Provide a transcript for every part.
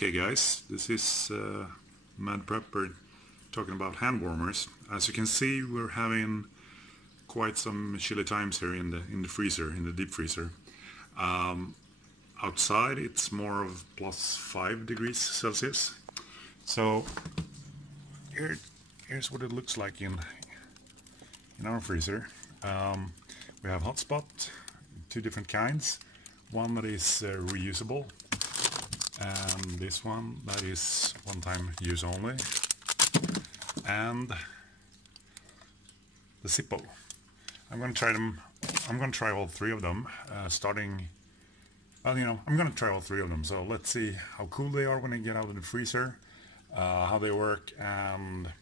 Okay guys, this is Mad Prepper talking about hand warmers. As you can see, we're having quite some chilly times here in the freezer, in the deep freezer. Outside it's more of +5 degrees Celsius. So here's what it looks like in our freezer. We have hotspot, 2 different kinds. One that is reusable, and this one that is one-time use only, and the Zippo. I'm gonna try them. I'm gonna try all 3 of them. I'm gonna try all 3 of them. So let's see how cool they are when they get out of the freezer, how they work, and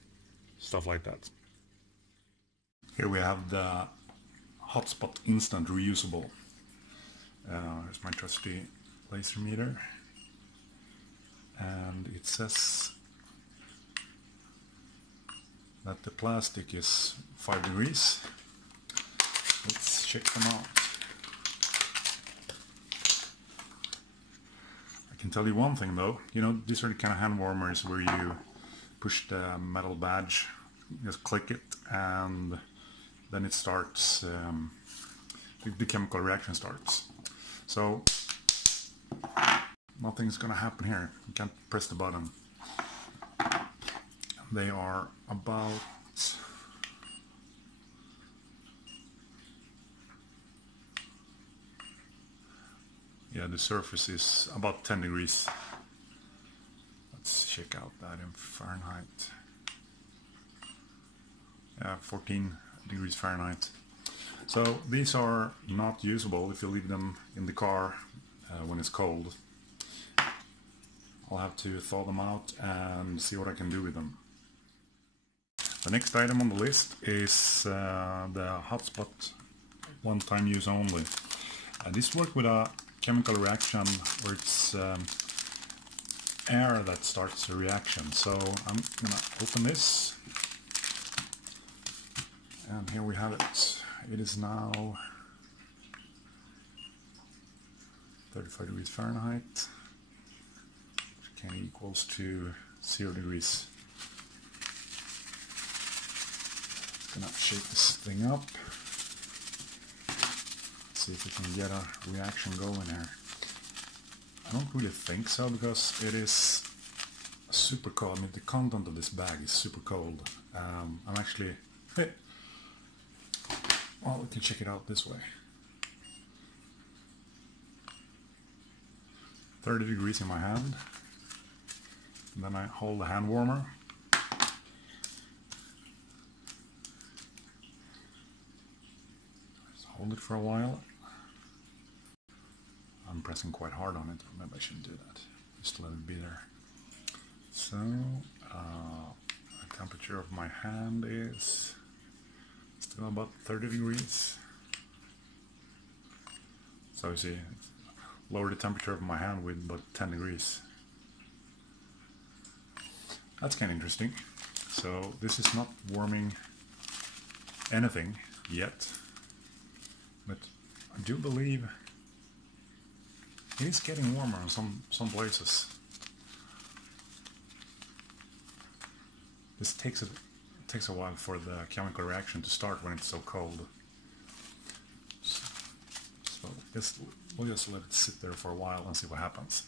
stuff like that. Here we have the Hotspot Instant Reusable. Here's my trusty laser meter, and it says that the plastic is 5 degrees. Let's check them out. I can tell you one thing though, these are the kind of hand warmers where you push the metal badge, just click it, and then it starts, the chemical reaction starts. So nothing's gonna happen here. You can't press the button. They are about the surface is about 10 degrees. Let's check out that in Fahrenheit. 14 degrees Fahrenheit. So these are not usable if you leave them in the car when it's cold. I'll have to thaw them out and see what I can do with them. The next item on the list is the Hotspot one-time use only. This works with a chemical reaction where it's air that starts a reaction. So I'm gonna open this, and here we have it. It is now 35 degrees Fahrenheit, which can equals to 0 degrees. Gonna shake this thing up. See if we can get a reaction going here. I don't really think so, because it is super cold. I mean, the content of this bag is super cold. I'm actually... Well, we can check it out this way. 30 degrees in my hand. And then I hold the hand warmer. Just hold it for a while. I'm pressing quite hard on it. Maybe I shouldn't do that. Just let it be there. So, the temperature of my hand is still about 30 degrees. So you see, lower the temperature of my hand with about 10 degrees. That's kind of interesting. So this is not warming anything yet, but I do believe it is getting warmer in some places. This takes a while for the chemical reaction to start when it's so cold. So we'll just let it sit there for a while and see what happens.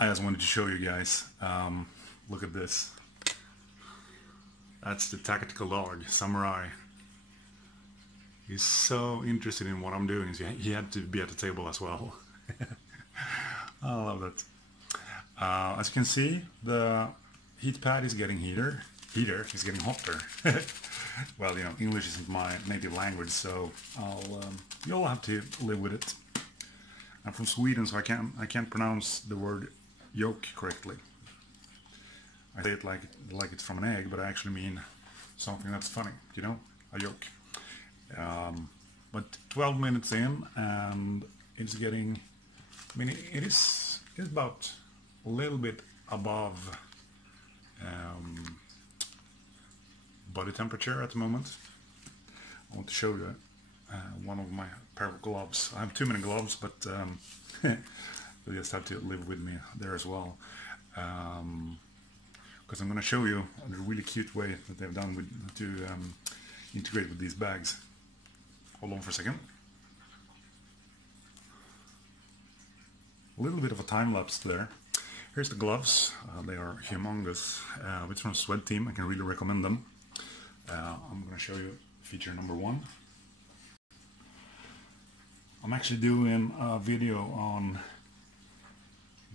I just wanted to show you guys. Look at this. That's the tactical dog, Samurai. He's so interested in what I'm doing, so he had to be at the table as well. I love that. As you can see, the heat pad is getting heater. It's getting hotter. Well, you know, English isn't my native language, so you'll have to live with it. I'm from Sweden, so I can't pronounce the word yolk correctly. I say it like it's from an egg, but I actually mean something that's funny, you know, a yolk. But 12 minutes in, and it's getting, I mean, it is about a little bit above body temperature at the moment. I want to show you one of my pair of gloves. I have too many gloves, but you just have to live with me there as well. Because I'm going to show you a really cute way that they've done to integrate with these bags. Hold on for a second. A little bit of a time lapse there. Here's the gloves. They are humongous. It's from Sweat Team. I can really recommend them. I'm going to show you feature number 1. I'm actually doing a video on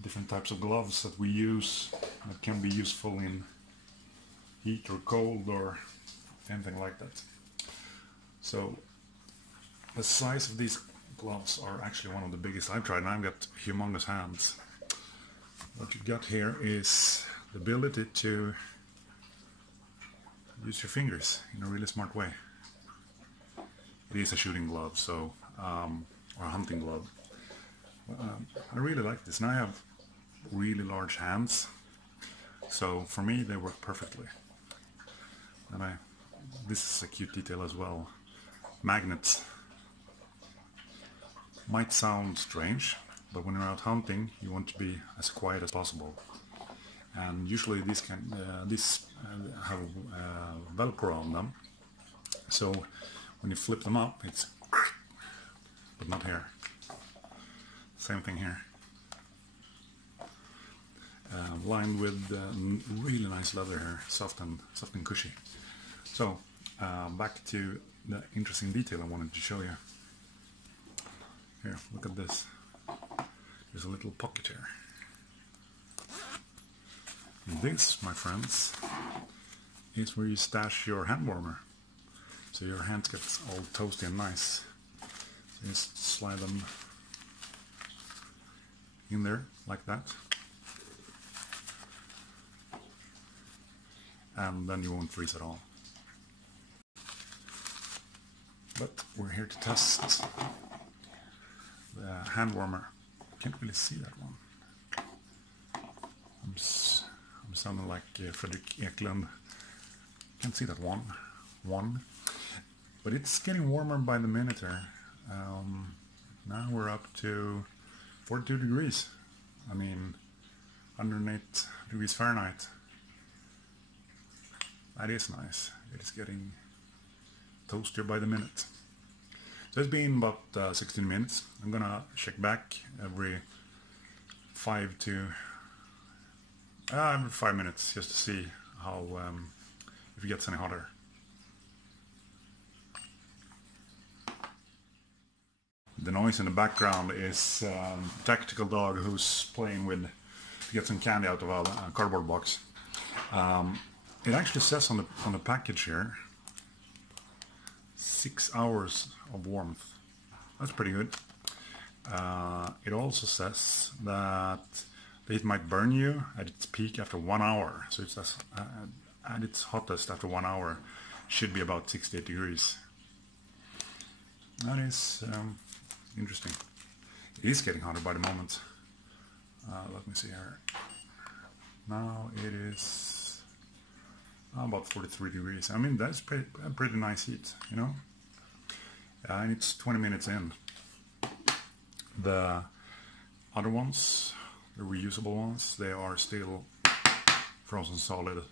different types of gloves that we use that can be useful in heat or cold or anything like that. So the size of these gloves are actually one of the biggest I've tried, and I've got humongous hands. What you got here is the ability to use your fingers in a really smart way. It is a shooting glove, so or a hunting glove. I really like this, and I have really large hands, so for me they work perfectly. And this is a cute detail as well. Magnets. Might sound strange, but when you're out hunting, you want to be as quiet as possible. And usually these have Velcro on them, so when you flip them up, it's but not here. Same thing here. Lined with really nice leather here, soft and cushy. So back to the interesting detail I wanted to show you. Here, look at this. There's a little pocket here. And this, my friends, is where you stash your hand warmer. So your hands get all toasty and nice. So just slide them in there like that. And then you won't freeze at all. But we're here to test the hand warmer. Can't really see that one. I'm sounding like Fredrik Eklund. Can't see that one. But it's getting warmer by the minute here. Now we're up to 42 degrees. I mean, 108 degrees Fahrenheit. That is nice. It is getting toastier by the minute. So it's been about 16 minutes. I'm gonna check back every 5 minutes just to see how if it gets any hotter. The noise in the background is tactical dog who's playing with to get some candy out of a cardboard box. It actually says on the package here 6 hours of warmth. That's pretty good. It also says that it might burn you at its peak after 1 hour. So it's at its hottest after 1 hour should be about 68 degrees. That is interesting. It is getting hotter by the moment. Let me see here. Now it is about 43 degrees. I mean, that's a pretty nice heat, you know. And it's 20 minutes in. The other ones, the reusable ones, they are still frozen solid.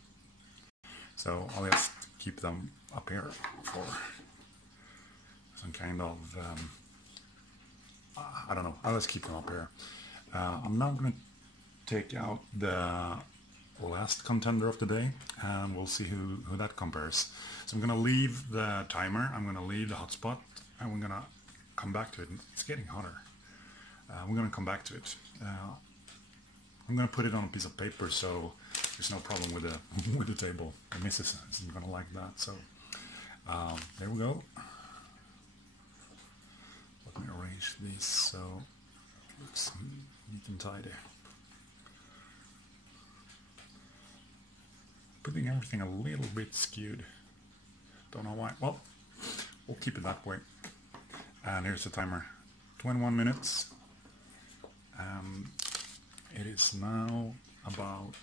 So I'll just keep them up here for some kind of, I don't know, I'll just keep them up here. I'm now going to take out the last contender of the day, and we'll see who that compares. So I'm gonna leave the timer, I'm gonna leave the hotspot, and we're gonna come back to it. It's getting hotter. We're gonna come back to it. I'm gonna put it on a piece of paper so there's no problem with the with the table. The missus isn't gonna like that. So there we go. Let me arrange these so it looks neat and tidy. Putting everything a little bit skewed. Don't know why. Well, we'll keep it that way. And here's the timer. 21 minutes. It is now about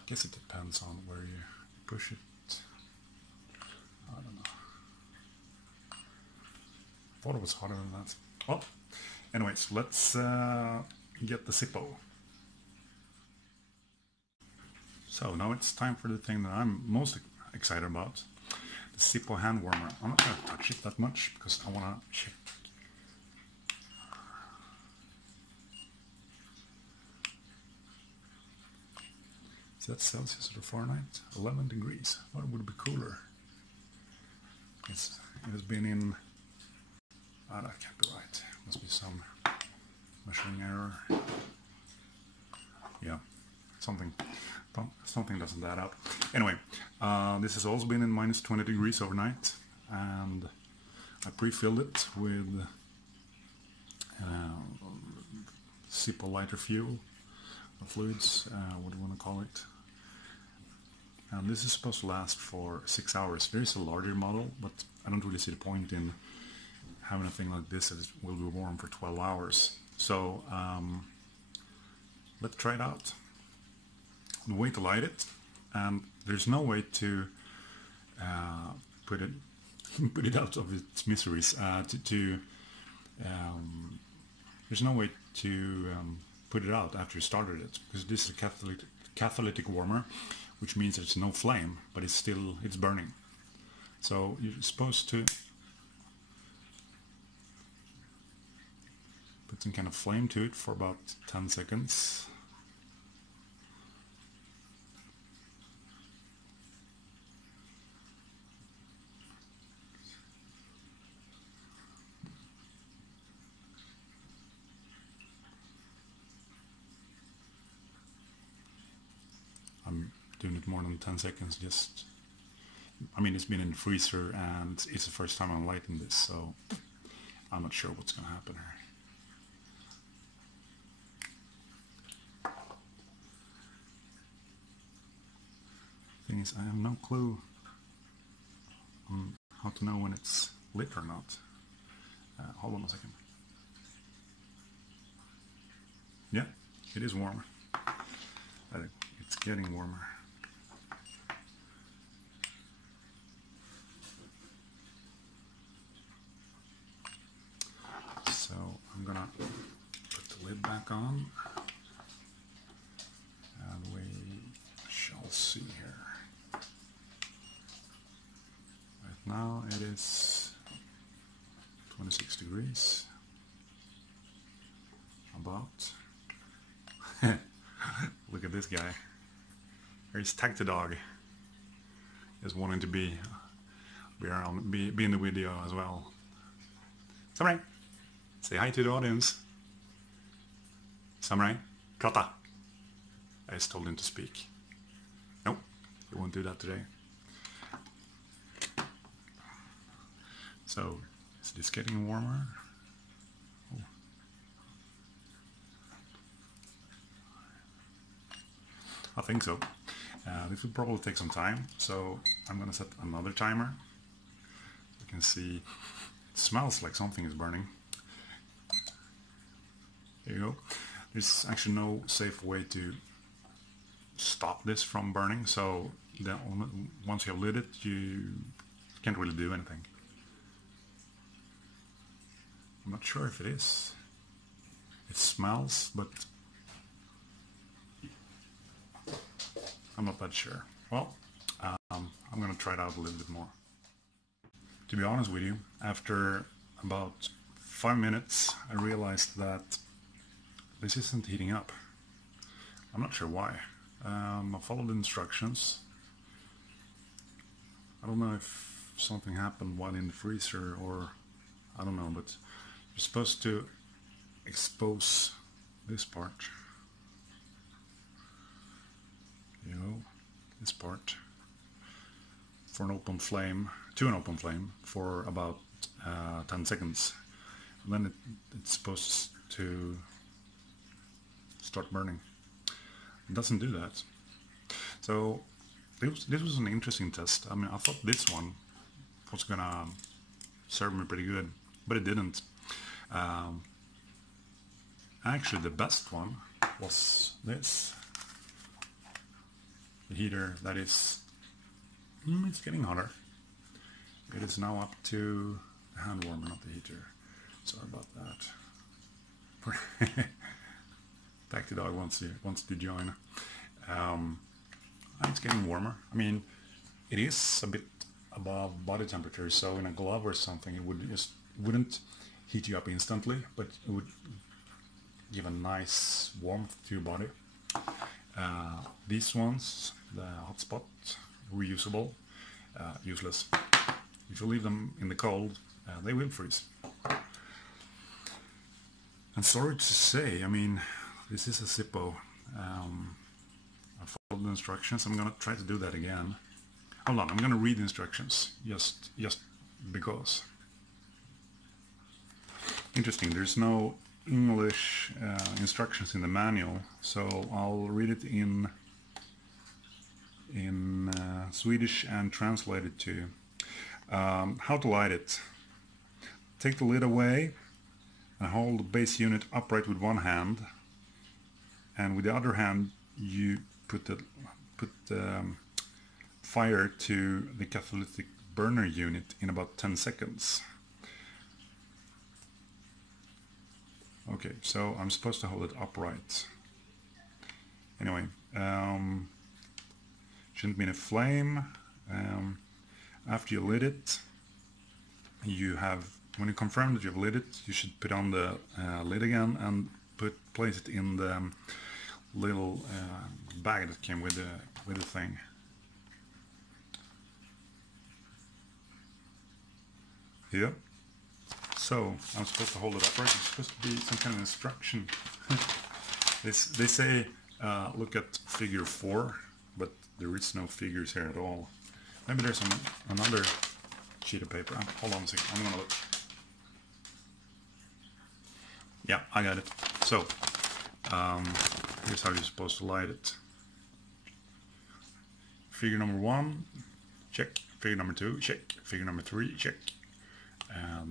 I guess it depends on where you push it. I don't know. I thought it was hotter than that. Well, anyways, let's get the Zippo. So now it's time for the thing that I'm most excited about. The Zippo hand warmer. I'm not going to touch it that much because I want to check. Is that Celsius or Fahrenheit? 11 degrees. I thought it would be cooler. It has been in... Ah, that can't be right. Must be some measuring error. Yeah, something doesn't add up. Anyway, this has also been in minus 20 degrees overnight, and I pre-filled it with Zippo lighter fuel, fluids, what do you want to call it. And this is supposed to last for 6 hours. There is a larger model, but I don't really see the point in having a thing like this that will be warm for 12 hours. So let's try it out. The way to light it, and there's no way to put it out of its miseries. There's no way to put it out after you started it, because this is a catalytic warmer, which means there's no flame, but it's burning. So you're supposed to put some kind of flame to it for about 10 seconds. I'm doing it more than 10 seconds, just, I mean, it's been in the freezer and it's the first time I'm lighting this, so I'm not sure what's going to happen here. Thing is, I have no clue on how to know when it's lit or not. Hold on a second. Yeah, it is warmer. It's getting warmer. So I'm gonna put the lid back on, and we shall see here. Right now it is 26 degrees, about. Look at this guy. Here's Tag the dog. He's wanting to be in the video as well. Samurai, say hi to the audience. Samurai, prata. I just told him to speak. Nope, he won't do that today. So, is this getting warmer? Oh. I think so. This will probably take some time, so I'm going to set another timer. You can see it smells like something is burning. There you go. There's actually no safe way to stop this from burning, so once you have lit it, you can't really do anything. I'm not sure if it is. It smells, but I'm not that sure. Well, I'm going to try it out a little bit more. To be honest with you, after about 5 minutes I realized that this isn't heating up. I'm not sure why. I followed the instructions. I don't know if something happened while in the freezer or I don't know, but you're supposed to expose this part. You know, this part for an open flame, to an open flame for about 10 seconds. And then it's supposed to start burning. It doesn't do that. So this was an interesting test. I mean, I thought this one was gonna serve me pretty good, but it didn't. Actually, the best one was this. The heater that is, it's getting hotter. It is now up to the hand warmer, not the heater. Sorry about that. Tacky dog wants to join. It's getting warmer. I mean, it is a bit above body temperature, so in a glove or something it wouldn't heat you up instantly, but it would give a nice warmth to your body. These ones, the hotspot, reusable, useless. If you leave them in the cold, they will freeze. And sorry to say, I mean, this is a Zippo. I followed the instructions. I'm gonna try to do that again. Hold on, I'm gonna read the instructions just because. Interesting. There's no English instructions in the manual, so I'll read it in Swedish and translate it to you. How to light it. Take the lid away and hold the base unit upright with one hand, and with the other hand you put the fire to the catalytic burner unit in about 10 seconds. Okay, so I'm supposed to hold it upright. Anyway, shouldn't be in a flame. After you lit it, when you confirm that you've lit it, you should put on the lid again and place it in the little bag that came with the thing. Yep. So I'm supposed to hold it upright. It's supposed to be some kind of instruction. They say look at figure 4, but there is no figures here at all. Maybe there's another sheet of paper. Hold on a second. I'm gonna look. Yeah, I got it. So here's how you're supposed to light it. Figure number 1, check. Figure number 2, check. Figure number 3, check.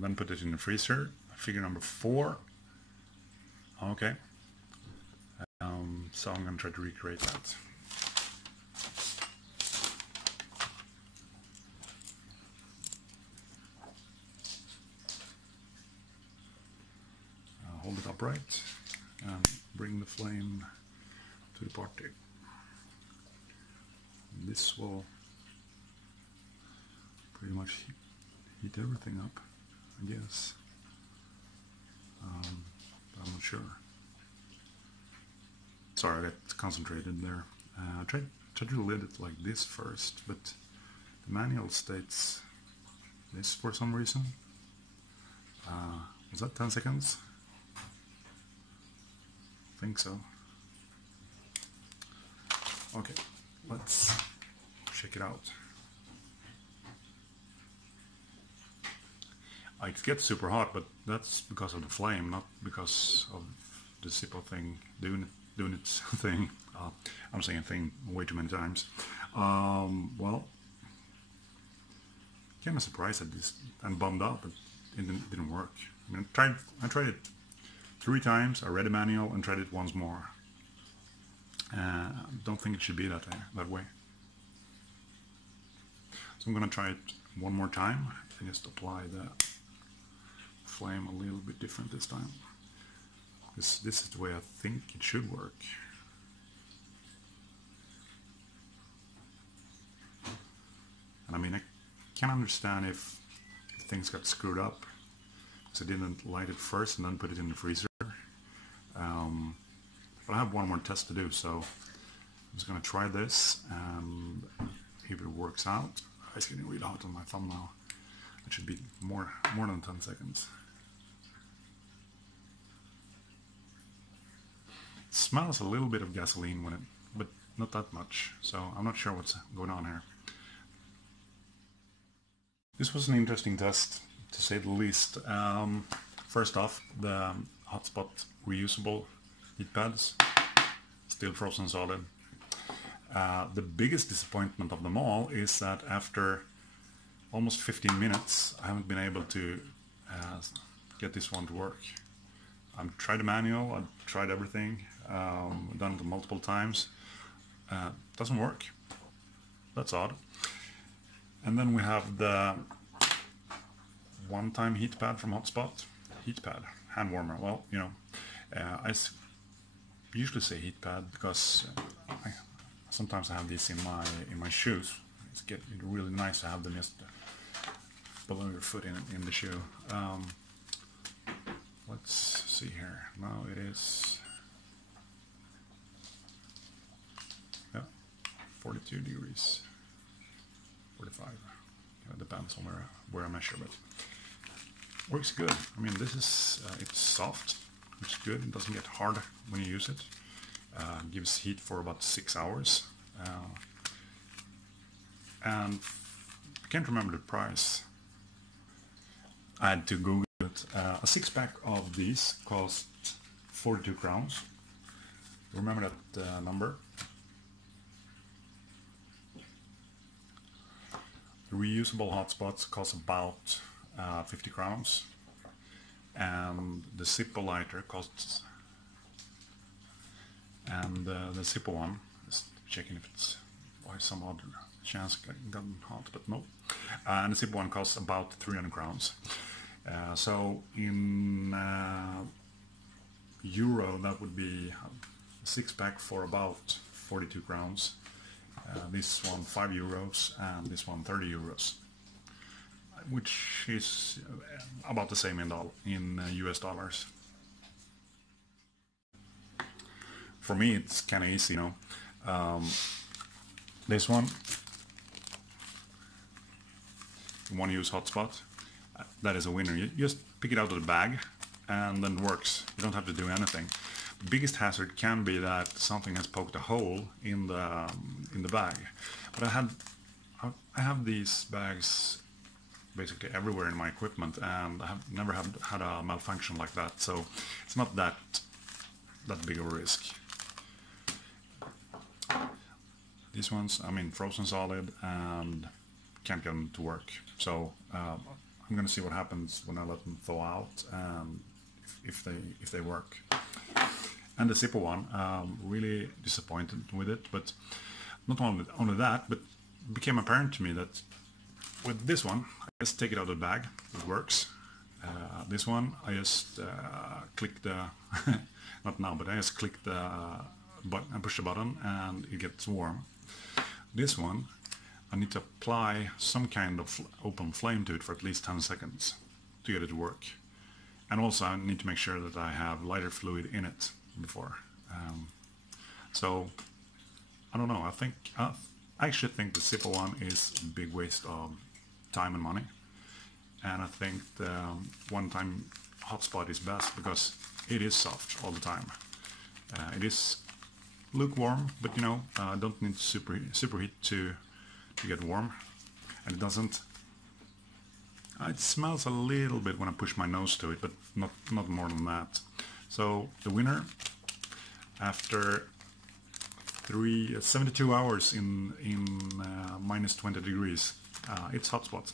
Then put it in the freezer. Figure number 4. Okay. So I'm going to try to recreate that. Hold it upright and bring the flame to the party. This will pretty much heat everything up, I guess. But I'm not sure. Sorry, I got concentrated there. I tried to lit it like this first, but the manual states this for some reason. Was that 10 seconds? I think so. Okay, let's check it out. It gets super hot, but that's because of the flame, not because of the Zippo thing doing its thing. I'm saying thing way too many times. Well, kind of surprised at this and bummed out that it didn't work. I mean, I tried it 3 times. I read the manual and tried it once more. Don't think it should be that way. So I'm gonna try it one more time and just apply the flame a little bit different this time. This is the way I think it should work. And I mean, I can understand if things got screwed up. So I didn't light it first and then put it in the freezer. But I have one more test to do, so I'm just gonna try this and if it works out. It's getting really hot on my thumb now. It should be more than 10 seconds. It smells a little bit of gasoline when but not that much. So I'm not sure what's going on here. This was an interesting test, to say the least. First off, the hotspot reusable heat pads, still frozen solid. The biggest disappointment of them all is that after almost 15 minutes I haven't been able to get this one to work. I've tried the manual, I've tried everything, done it multiple times. Doesn't work. That's odd. And then we have the one-time heat pad from Hotspot. Heat pad, hand warmer. Well, you know, I usually say heat pad because sometimes I have these in my shoes. It's really nice to have them just below your foot in the shoe. Let's see here. Now it is 42 degrees, 45. It depends on where I measure, but works good. I mean, this is it's soft, which is good. It doesn't get hard when you use it. Gives heat for about 6 hours, and I can't remember the price. I had to Google it. A 6-pack of these cost 42 crowns. Remember that number? The reusable hotspots cost about 50 crowns, and the Zippo lighter costs, and the Zippo one, just checking if it's by some odd chance gotten hot, but no. And the Zippo one costs about 300 crowns. So in euro, that would be a 6-pack for about 42 crowns. This one 5 euros and this one 30 euros, which is about the same in US dollars. For me, it's kind of easy, you know. This one, one-use hotspot, that is a winner. You just pick it out of the bag and then it works. You don't have to do anything. The biggest hazard can be that something has poked a hole in the bag. But I have these bags basically everywhere in my equipment, and I have never had a malfunction like that. So it's not that big of a risk. These ones, I mean, frozen solid and can't get them to work. So I'm gonna see what happens when I let them thaw out and if they work. And the Zippo one, really disappointed with it, but not only that, but it became apparent to me that with this one, I just take it out of the bag, it works. This one, I just click the, not now, but I just click the button and push the button and it gets warm. This one, I need to apply some kind of open flame to it for at least 10 seconds to get it to work. And also I need to make sure that I have lighter fluid in it before. So I don't know, I actually think the Zippo one is a big waste of time and money, and I think the one-time hotspot is best because it is soft all the time. It is lukewarm, but you know, don't need superheat to get warm, and it doesn't. It smells a little bit when I push my nose to it, but not more than that. So the winner, after 72 hours in minus 20 degrees, it's Hotspot.